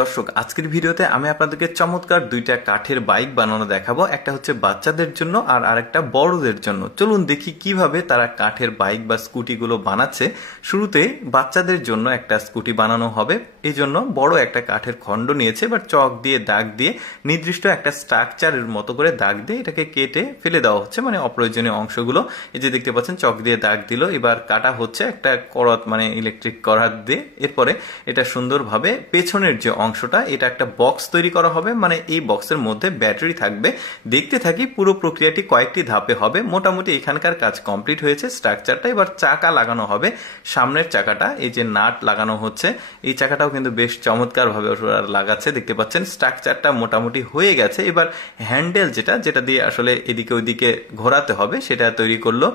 দর্শক, আজকের ভিডিওতে আমি আপনাদেরকে চমৎকার দুইটা কাঠের বাইক বানানো দেখাবো। একটা হচ্ছে বাচ্চাদের জন্য আর আরেকটা বড়দের জন্য। চলুন দেখি কিভাবে তারা কাঠের বাইক বা স্কুটিগুলো বানাচ্ছে। শুরুতে বাচ্চাদের জন্য একটা স্কুটি বানানো হবে, এই জন্য বড় একটা কাঠের খণ্ড নিয়েছে। এবার চক দিয়ে দাগ দিয়ে নির্দিষ্ট একটা স্ট্রাকচারের মতো করে দাগ দিয়ে এটাকে কেটে ফেলে দেওয়া হচ্ছে, মানে অপ্রয়োজনীয় অংশগুলো। এই যে দেখতে পাচ্ছেন চক দিয়ে দাগ দিল, এবার কাটা হচ্ছে একটা করাত, মানে ইলেকট্রিক করাত দিয়ে। এরপরে এটা সুন্দরভাবে পেছনের যে অংশটা, এটা একটা বক্স তৈরি করা হবে, মানে এই বক্সের মধ্যে ব্যাটারি থাকবে। দেখতে থাকি, পুরো প্রক্রিয়াটি কয়েকটি ধাপে হবে। মোটামুটি এখানকার কাজ কমপ্লিট হয়েছে স্ট্রাকচারটা। এবার চাকা লাগানো হবে, সামনের চাকাটা, এই যে নাট লাগানো হচ্ছে, এই চাকাটাও কিন্তু বেশ চমৎকার ভাবে লাগাচ্ছে। দেখতে পাচ্ছেন স্ট্রাকচারটা মোটামুটি হয়ে গেছে। এবার হ্যান্ডেল যেটা দিয়ে আসলে এদিকে ওইদিকে ঘোরাতে হবে, সেটা তৈরি করলো।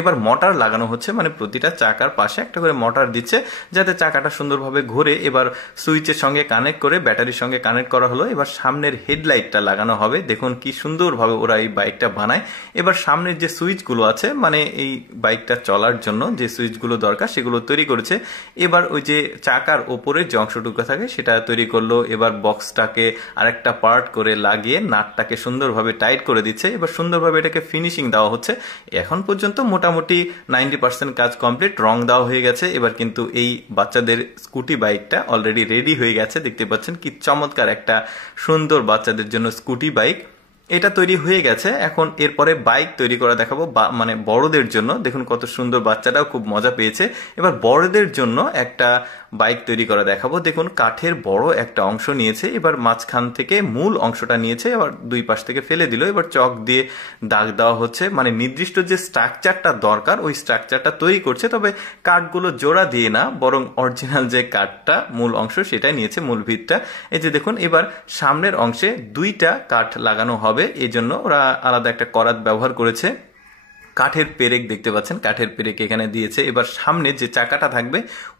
এবার মোটর লাগানো হচ্ছে, মানে প্রতিটা চাকার পাশে একটা করে মোটর দিচ্ছে যাতে চাকাটা সুন্দরভাবে ঘুরে। এবার সুইচের সঙ্গে কানেক্ট করে ব্যাটারির সঙ্গে কানেক্ট করা হলো। এবার সামনের হেডলাইটটা লাগানো হবে। দেখুন কি সুন্দরভাবে ওরা এই বাইকটা বানায়। এবার সামনের যে সুইচগুলো আছে, মানে এই বাইকটা চলার জন্য যে সুইচগুলো দরকার সেগুলো তৈরি করেছে। এবার ওই যে চাকার ওপরের যে অংশটুকু থাকে সেটা তৈরি করলো। এবার বক্সটাকে আরেকটা পার্ট করে লাগিয়ে নাটটাকে সুন্দরভাবে টাইট করে দিচ্ছে। এবার সুন্দরভাবে এটাকে ফিনিশিং দেওয়া হচ্ছে। এখন পর্যন্ত মোটামুটি 90% কাজ কমপ্লিট, রং দেওয়া হয়ে গেছে। এবার কিন্তু এই বাচ্চাদের স্কুটি বাইকটা অলরেডি রেডি হয়ে গেছে। দেখতে পাচ্ছেন কি চমৎকার একটা সুন্দর বাচ্চাদের জন্য স্কুটি বাইক এটা তৈরি হয়ে গেছে। এখন এরপরে বাইক তৈরি করা দেখাবো, মানে বড়দের জন্য। দেখুন কত সুন্দর, বাচ্চাটাও খুব মজা পেয়েছে। এবার বড়দের জন্য একটা বাইক তৈরি করা দেখাবো। দেখুন কাঠের বড় একটা অংশ নিয়েছে, এবার মাঝখান থেকে মূল অংশটা নিয়েছে, এবার দুই পাশ থেকে ফেলে দিল। এবার চক দিয়ে দাগ দেওয়া হচ্ছে, মানে নির্দিষ্ট যে স্ট্রাকচারটা দরকার ওই স্ট্রাকচারটা তৈরি করছে। তবে কাঠগুলো জোড়া দিয়ে না, বরং অরিজিনাল যে কাঠটা মূল অংশ সেটাই নিয়েছে, মূল ভিতটা। এই যে দেখুন, এবার সামনের অংশে দুইটা কাঠ লাগানো হবে, এই জন্য ওরা আলাদা একটা করাত ব্যবহার করেছে। কাঠের পেরেক দেখতে পাচ্ছেন, কাঠের পেরেক এখানে দিয়েছে। এবার সামনে যে চাকাটা থাকবে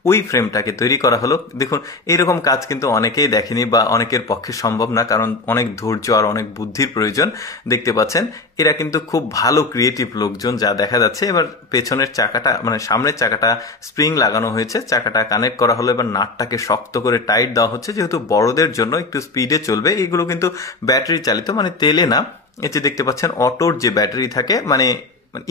ওই ফ্রেমটাকে তৈরি করা হলো। দেখুন এইরকম কাজ কিন্তু অনেকেই দেখেনি বা অনেকের পক্ষে সম্ভব না, কারণ অনেক ধৈর্য আর অনেক বুদ্ধির প্রয়োজন। দেখতে পাচ্ছেন এরা কিন্তু খুব ভালো ক্রিয়েটিভ লোকজন, যা দেখা যাচ্ছে। এবার পেছনের চাকাটা, মানে সামনের চাকাটা স্প্রিং লাগানো হয়েছে, চাকাটা কানেক্ট করা হলো। এবার নাটটাকে শক্ত করে টাইট দেওয়া হচ্ছে, যেহেতু বড়দের জন্য একটু স্পিডে চলবে। এগুলো কিন্তু ব্যাটারি চালিত, মানে তেলে না। এই যে দেখতে পাচ্ছেন অটোর যে ব্যাটারি থাকে, মানে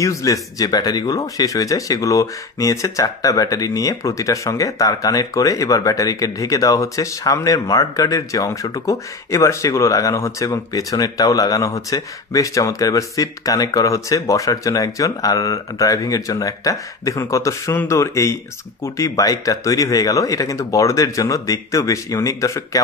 ইউজলেস যে ব্যাটারিগুলো শেষ হয়ে যায় সেগুলো নিয়েছে। 4টা ব্যাটারি নিয়ে প্রতিটার সঙ্গে তার কানেক্ট করে এবার ব্যাটারিকে ঢেকে দেওয়া হচ্ছে। সামনের মার্ট গার্ডের যে অংশটুকু এবার সেগুলো লাগানো হচ্ছে এবং পেছনেরটাও লাগানো হচ্ছে। বেশ চমৎকার। এবার সিট কানেক্ট করা হচ্ছে, বসার জন্য একজন আর ড্রাইভিং এর জন্য একটা। দেখুন কত সুন্দর এই স্কুটি বাইকটা তৈরি হয়ে গেল। এটা কিন্তু বড়দের জন্য, দেখতেও বেশ ইউনিক। দর্শক কেমন